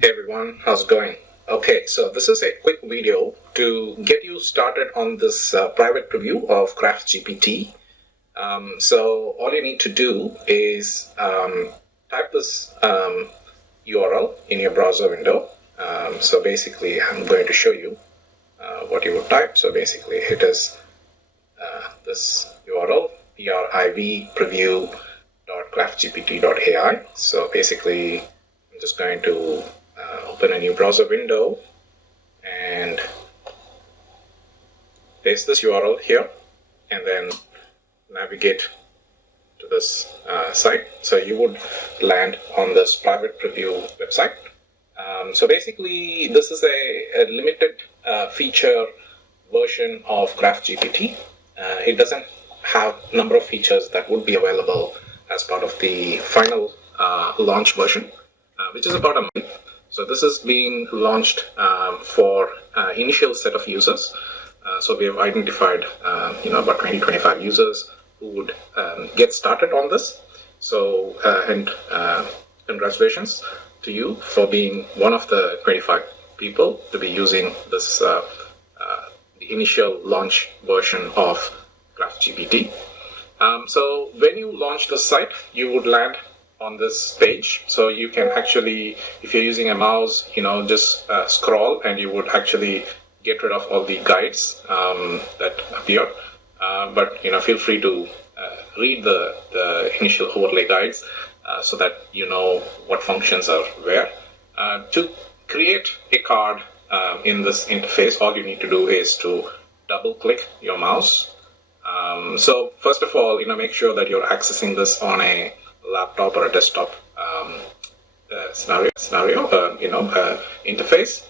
Hey everyone, how's it going? Okay, so this is a quick video to get you started on this private preview of GraphGPT. So all you need to do is type this URL in your browser window. So basically, I'm going to show you what you would type. So basically, it is this URL, privpreview.graphgpt.ai. So basically, I'm just going to open a new browser window and paste this URL here and then navigate to this site. So you would land on this private preview website. So basically, this is a limited feature version of GraphGPT. It doesn't have a number of features that would be available as part of the final launch version, which is about a month. So this is being launched for initial set of users. So we have identified, about 20-25 users who would get started on this. So, and congratulations to you for being one of the 25 people to be using this the initial launch version of GraphGPT. So when you launch the site, you would land on this page. So you can actually, if you're using a mouse, just scroll and you would actually get rid of all the guides that appear. But feel free to read the initial overlay guides so that you know what functions are where. To create a card in this interface, all you need to do is to double click your mouse. So first of all, make sure that you're accessing this on a laptop or a desktop scenario, interface,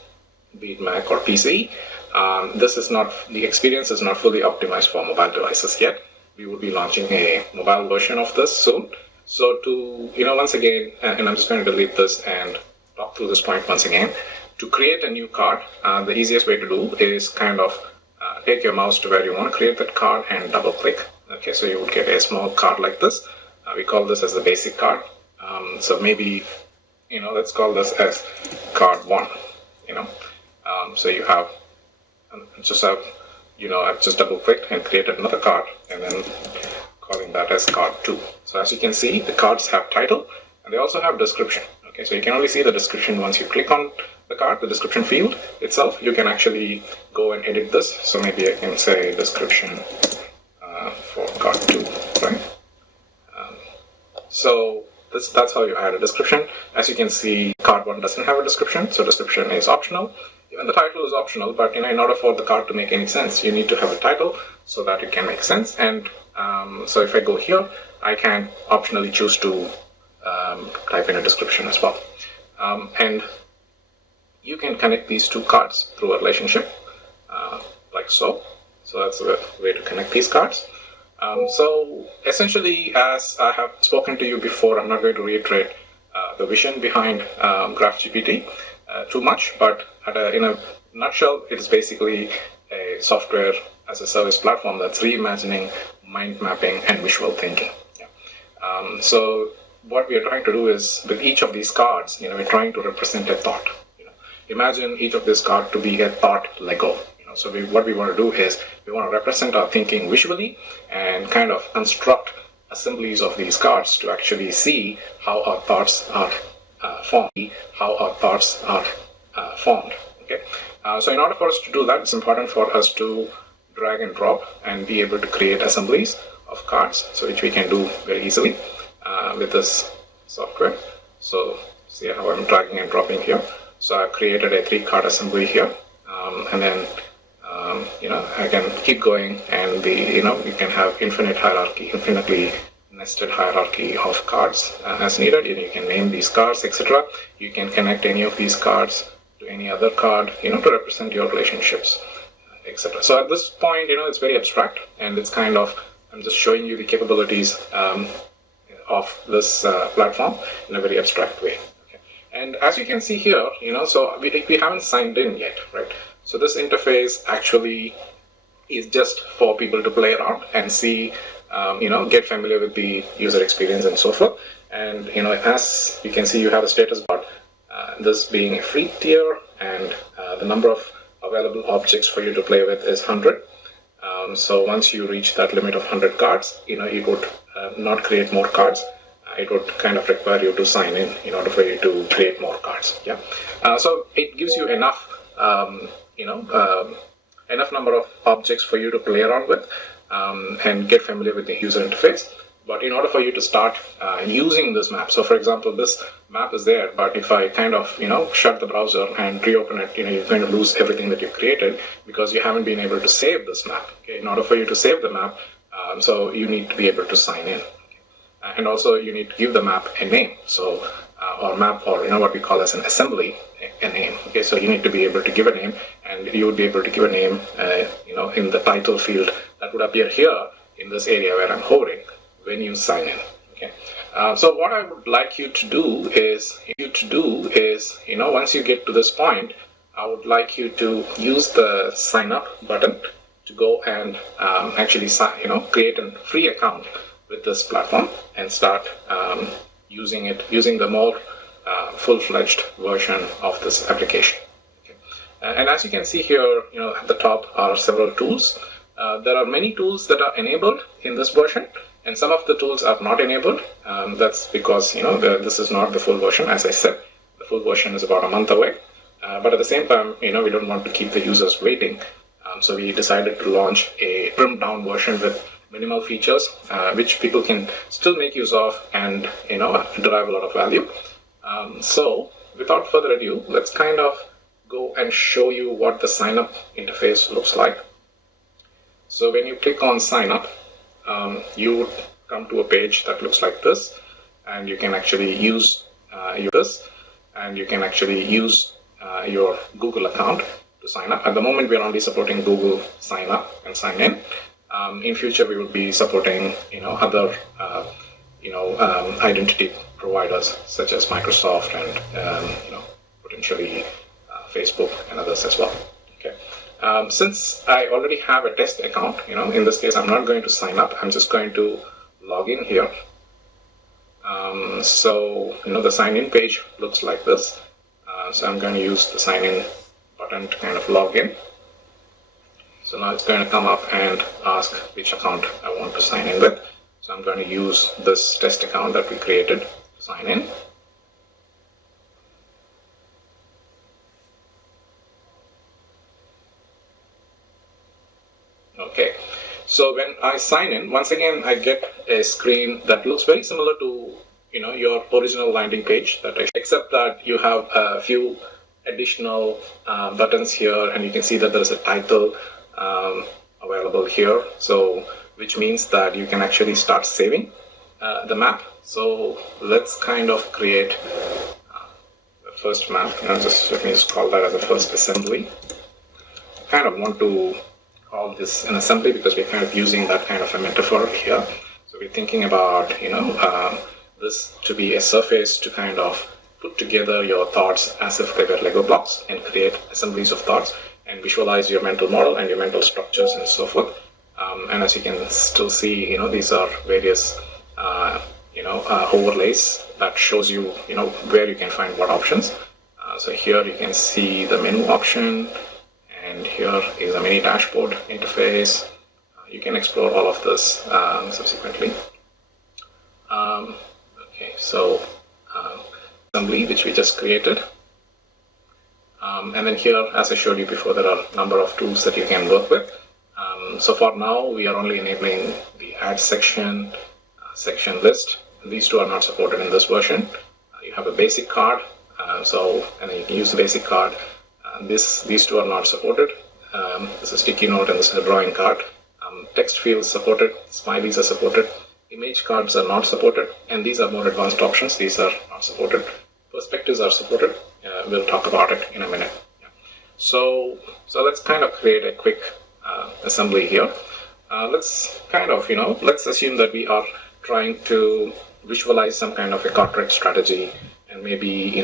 be it Mac or PC. The experience is not fully optimized for mobile devices yet. We will be launching a mobile version of this soon. So to, once again, and I'm just going to delete this and talk through this point once again. To create a new card, the easiest way to do is kind of take your mouse to where you want to create that card and double click. Okay, so you would get a small card like this. We call this as the basic card. So maybe, let's call this as card 1, so you have, I've just double clicked and created another card and then calling that as card 2. So as you can see, the cards have title and they also have description. Okay, so you can only see the description once you click on the card, the description field itself. You can actually go and edit this. So maybe I can say description for card 2, right? So that's how you add a description. As you can see, card 1 doesn't have a description, so description is optional. Even the title is optional, but in order for the card to make any sense, you need to have a title so that it can make sense. And so if I go here, I can optionally choose to type in a description as well. And you can connect these two cards through a relationship, like so. So that's the way to connect these cards. So essentially, as I have spoken to you before, I'm not going to reiterate the vision behind GraphGPT too much, but in a nutshell, it is basically a software as a service platform that's reimagining mind mapping and visual thinking. Yeah. So what we are trying to do is, with each of these cards, we're trying to represent a thought. Imagine each of these cards to be a thought Lego. So what we want to do is we want to represent our thinking visually and kind of construct assemblies of these cards to actually see how our thoughts are formed. Okay. So in order for us to do that, it's important for us to drag and drop and be able to create assemblies of cards, so which we can do very easily with this software. So see how I'm dragging and dropping here. So I've created a 3-card assembly here, and then I can keep going, and you can have infinitely nested hierarchy of cards as needed. You can name these cards, etc. You can connect any of these cards to any other card, to represent your relationships, etc. So at this point, it's very abstract, and it's kind of, I'm just showing you the capabilities of this platform in a very abstract way. Okay. And as you can see here, so we haven't signed in yet, right? So this interface actually is just for people to play around and see, get familiar with the user experience and so forth. And as you can see, you have a status bar this being a free tier, and the number of available objects for you to play with is 100. So once you reach that limit of 100 cards, it would not create more cards. It would kind of require you to sign in order for you to create more cards. Yeah. So it gives you enough, enough number of objects for you to play around with and get familiar with the user interface. But in order for you to start using this map, so for example, this map is there, but if I kind of, shut the browser and reopen it, you're going to lose everything that you've created because you haven't been able to save this map. Okay? In order for you to save the map, so you need to be able to sign in. And also you need to give the map a name. So, or map, or what we call as an assembly, a name. Okay, so you need to be able to give a name, and you would be able to give a name, in the title field that would appear here in this area where I'm hovering when you sign in. Okay. So what I would like you to do is, once you get to this point, I would like you to use the sign up button to go and actually create a free account with this platform and start using the more full-fledged version of this application. Okay. And as you can see here, at the top are several tools. There are many tools that are enabled in this version, and some of the tools are not enabled. That's because this is not the full version. As I said, the full version is about a month away. But at the same time, we don't want to keep the users waiting. So we decided to launch a trimmed down version with minimal features, which people can still make use of and derive a lot of value. So without further ado, let's kind of go and show you what the sign up interface looks like. So when you click on sign up, you would come to a page that looks like this, and you can actually use your Google account to sign up. At the moment, we are only supporting Google sign up and sign in. In future, we will be supporting other identity providers such as Microsoft and potentially Facebook and others as well. Okay. Since I already have a test account, in this case, I'm not going to sign up. I'm just going to log in here. So the sign in page looks like this. So I'm going to use the sign in button to kind of log in. So now it's going to come up and ask which account I want to sign in with. So I'm going to use this test account that we created to sign in. Okay, so when I sign in, once again I get a screen that looks very similar to your original landing page, except that you have a few additional buttons here, and you can see that there is a title available here, so which means that you can actually start saving the map. So let's kind of create the first map. Let me just call that as a first assembly. I kind of want to call this an assembly because we're kind of using that kind of a metaphor here. So we're thinking about this to be a surface to kind of put together your thoughts as if they were Lego blocks and create assemblies of thoughts and visualize your mental model and your mental structures and so forth. And as you can still see, these are various overlays that shows you where you can find what options. So here you can see the menu option, and here is a mini dashboard interface. You can explore all of this subsequently. Okay, so assembly which we just created. And then here, as I showed you before, there are a number of tools that you can work with. So for now, we are only enabling the add section, section list. These two are not supported in this version. You have a basic card, and then you can use the basic card. These two are not supported. This is a sticky note and this is a drawing card. Text fields supported, smileys are supported. Image cards are not supported, and these are more advanced options. These are not supported. Perspectives are supported. We'll talk about it in a minute. Yeah. So let's kind of create a quick assembly here. Let's kind of, let's assume that we are trying to visualize some kind of a corporate strategy and maybe,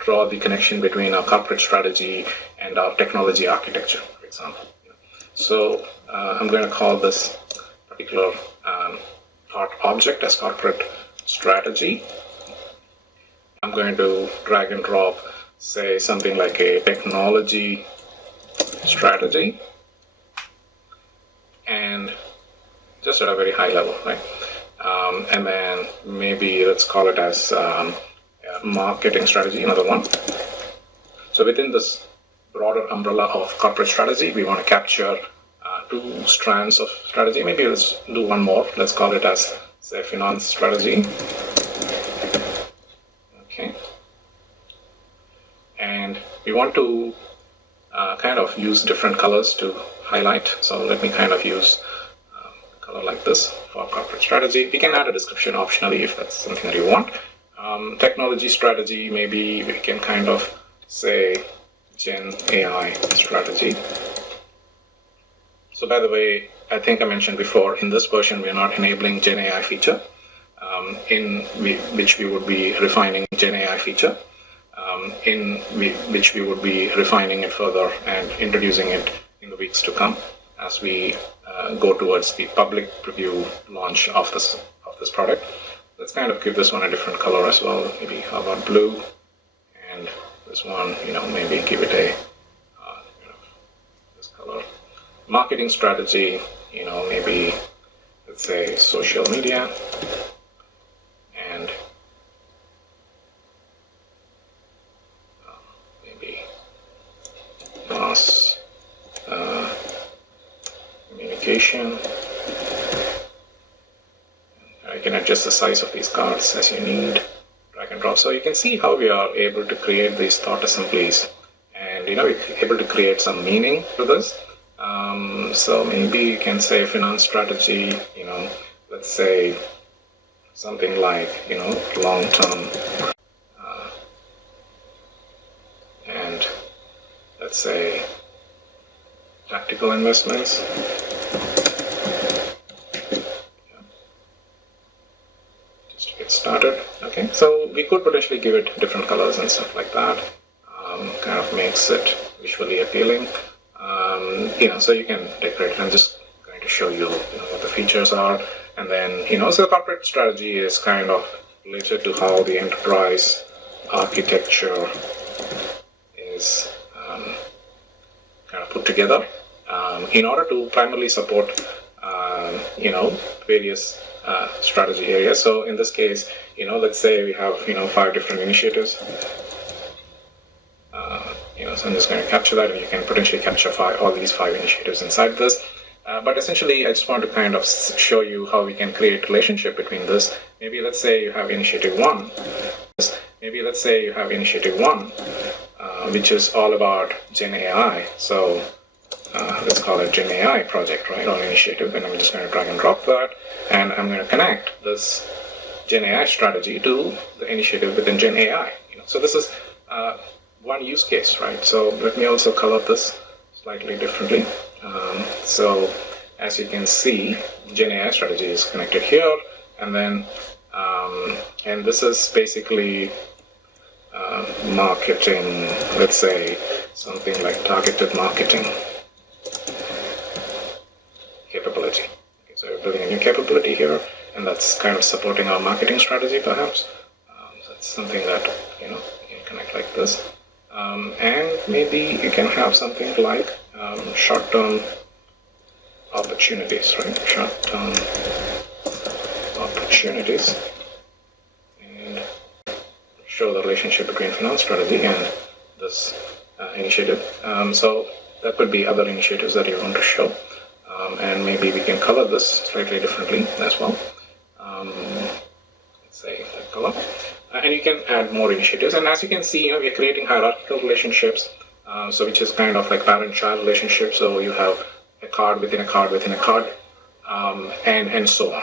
draw the connection between our corporate strategy and our technology architecture, for example. So I'm going to call this particular part object as corporate strategy. I'm going to drag and drop say something like a technology strategy, and just at a very high level, right? And then maybe let's call it as marketing strategy, another one. So within this broader umbrella of corporate strategy, we want to capture two strands of strategy. Maybe let's do one more. Let's call it as, say, finance strategy. Okay. And we want to kind of use different colors to highlight. So let me kind of use a color like this for corporate strategy. We can add a description optionally if that's something that you want. Technology strategy, maybe we can kind of say Gen AI strategy. So by the way, I think I mentioned before, in this version, we are not enabling Gen AI feature, which we would be refining Gen AI feature, which we would be refining it further and introducing it in the weeks to come as we go towards the public preview launch of this product. Let's kind of give this one a different color as well. Maybe how about blue? And this one, maybe give it a this color. Marketing strategy, maybe let's say social media, and maybe mass communication. I can adjust the size of these cards as you need, drag and drop. So you can see how we are able to create these thought assemblies, and we're able to create some meaning to this. So maybe you can say finance strategy, let's say something like, long-term, and let's say tactical investments. Just to get started. Okay, so we could potentially give it different colors and stuff like that. Kind of makes it visually appealing. So you can decorate it. I'm just going to show you, what the features are. And then, so the corporate strategy is kind of related to how the enterprise architecture is kind of put together in order to primarily support, various strategy areas. So in this case, let's say we have, 5 different initiatives. So I'm just going to capture that, and you can potentially capture all these 5 initiatives inside this. But essentially, I just want to kind of show you how we can create a relationship between this. Maybe let's say you have initiative 1. Which is all about Gen AI. So let's call it Gen AI project, right, or initiative. And I'm just going to drag and drop that, and I'm going to connect this Gen AI strategy to the initiative within Gen AI. So this is one use case, right? So let me also color this slightly differently. So as you can see, Gen AI strategy is connected here, and then and this is basically marketing, let's say something like targeted marketing capability. Okay, so we're building a new capability here, and that's kind of supporting our marketing strategy, perhaps. That's something that you can connect like this. And maybe you can have something like short-term opportunities, right? Short-term opportunities, and show the relationship between finance strategy and this initiative. So that could be other initiatives that you want to show, and maybe we can color this slightly differently as well. Let's say that color. And you can add more initiatives. And as you can see, we're creating hierarchical relationships, so which is kind of like parent-child relationship. So you have a card within a card within a card, and so on.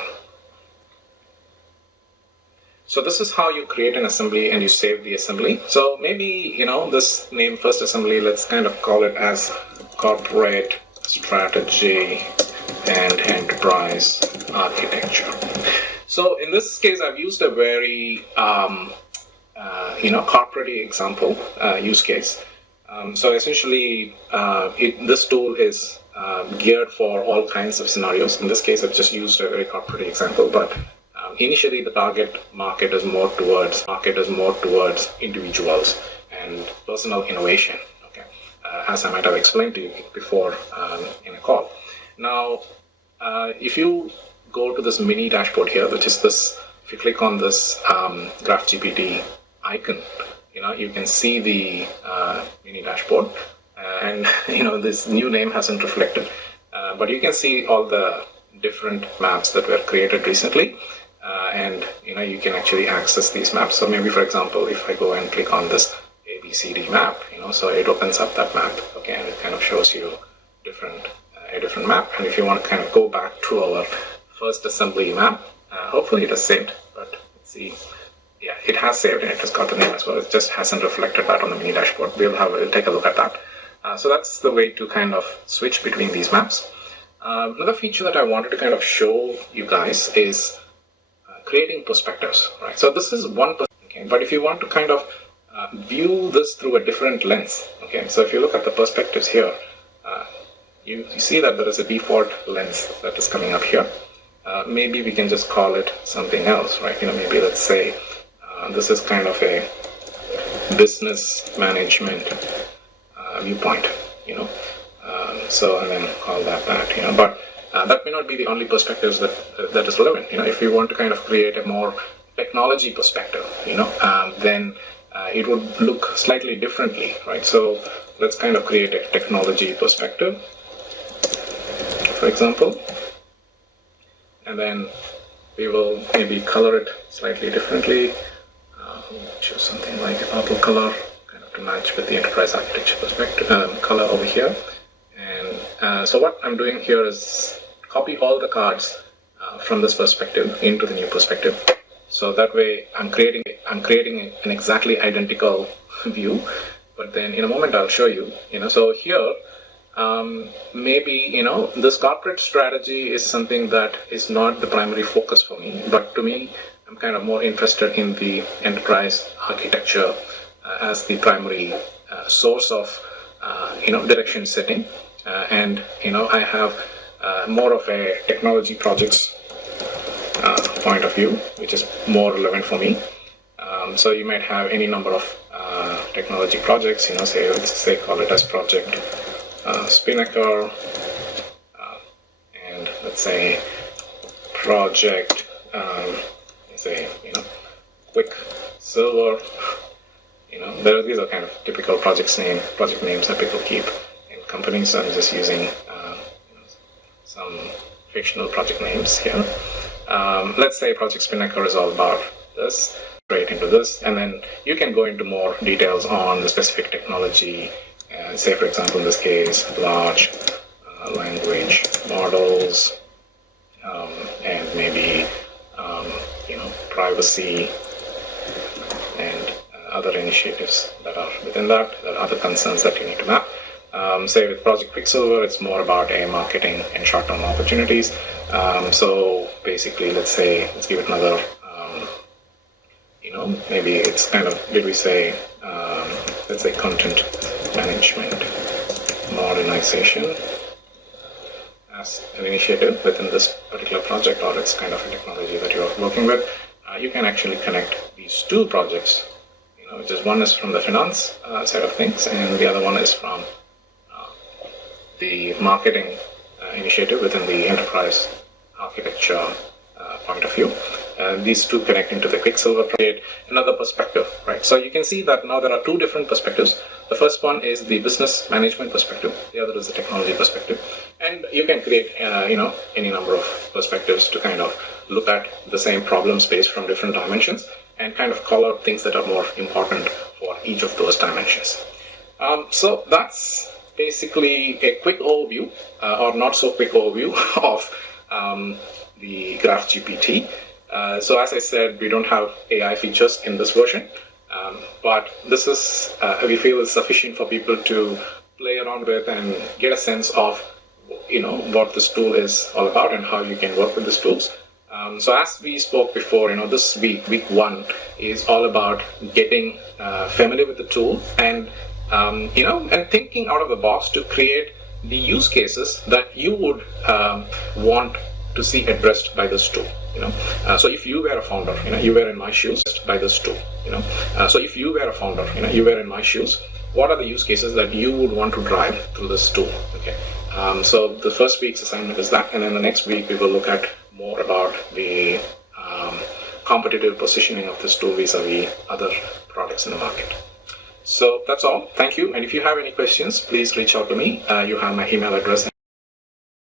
So this is how you create an assembly and you save the assembly. So maybe, this name first assembly, let's kind of call it as corporate strategy and enterprise architecture. So in this case, I've used a very, corporate example use case. So essentially, this tool is geared for all kinds of scenarios. In this case, I've just used a very corporate example, but initially the target market is more towards individuals and personal innovation. Okay, as I might have explained to you before in a call. Now, if you go to this mini dashboard here, which is this, if you click on this GraphGPT icon, you can see the mini dashboard, and this new name hasn't reflected, but you can see all the different maps that were created recently, and you can actually access these maps. So maybe, for example, if I go and click on this ABCD map, so it opens up that map, okay, and it kind of shows you a different map. And if you want to kind of go back to our first assembly map, hopefully it has saved, but let's see. Yeah, it has saved and it has got the name as well. It just hasn't reflected that on the mini dashboard. We'll take a look at that. So that's the way to kind of switch between these maps. Another feature that I wanted to kind of show you guys is creating perspectives, right? So this is one perspective, okay? But if you want to kind of view this through a different lens, okay? So if you look at the perspectives here, you see that there is a default lens that is coming up here. Maybe we can just call it something else, right? Maybe let's say this is kind of a business management viewpoint, so and then call that, but that may not be the only perspectives that is relevant. If you want to kind of create a more technology perspective, then it would look slightly differently, right? So let's kind of create a technology perspective, for example, and then we will maybe color it slightly differently. Choose something like purple color, kind of to match with the enterprise architecture perspective color over here. And so what I'm doing here is copy all the cards from this perspective into the new perspective. So that way I'm creating an exactly identical view. But then in a moment I'll show you. So here maybe this corporate strategy is something that is not the primary focus for me, but to me I'm kind of more interested in the enterprise architecture as the primary source of direction setting, and I have more of a technology projects point of view, which is more relevant for me. So you might have any number of technology projects, let's call it as project Spinnaker, and let's say project Quick Silver. These are kind of typical project names that people keep in companies. So I'm just using some fictional project names here. Let's say Project Spinnaker is all about this, straight into this, and then you can go into more details on the specific technology. Say, for example, in this case, large language models, and maybe privacy and other initiatives that are within that. There are other concerns that you need to map. Say with Project Quicksilver, it's more about marketing and short-term opportunities. So basically, let's give it another, maybe it's kind of, let's say content management modernization as an initiative within this particular project, or it's kind of a technology that you're working with. You can actually connect these two projects, which is one is from the finance side of things, and the other one is from the marketing initiative within the enterprise architecture point of view. These two connect into the Quicksilver project, another perspective, right? So you can see that now there are two different perspectives. The first one is the business management perspective. The other is the technology perspective. And you can create, any number of perspectives to kind of look at the same problem space from different dimensions and kind of call out things that are more important for each of those dimensions. So that's basically a quick overview, or not so quick overview of the GraphGPT. So as I said, we don't have AI features in this version, but this is, we feel, is sufficient for people to play around with and get a sense of, what this tool is all about and how you can work with these tools. So as we spoke before, this week one is all about getting familiar with the tool and, and thinking out of the box to create the use cases that you would want to see addressed by this tool? So if you were a founder, you were in my shoes by this tool. So if you were a founder, you were in my shoes, what are the use cases that you would want to drive through this tool? Okay. So the first week's assignment is that, and then the next week we will look at more about the competitive positioning of this tool vis-a-vis other products in the market. So that's all. Thank you. And if you have any questions, please reach out to me. You have my email address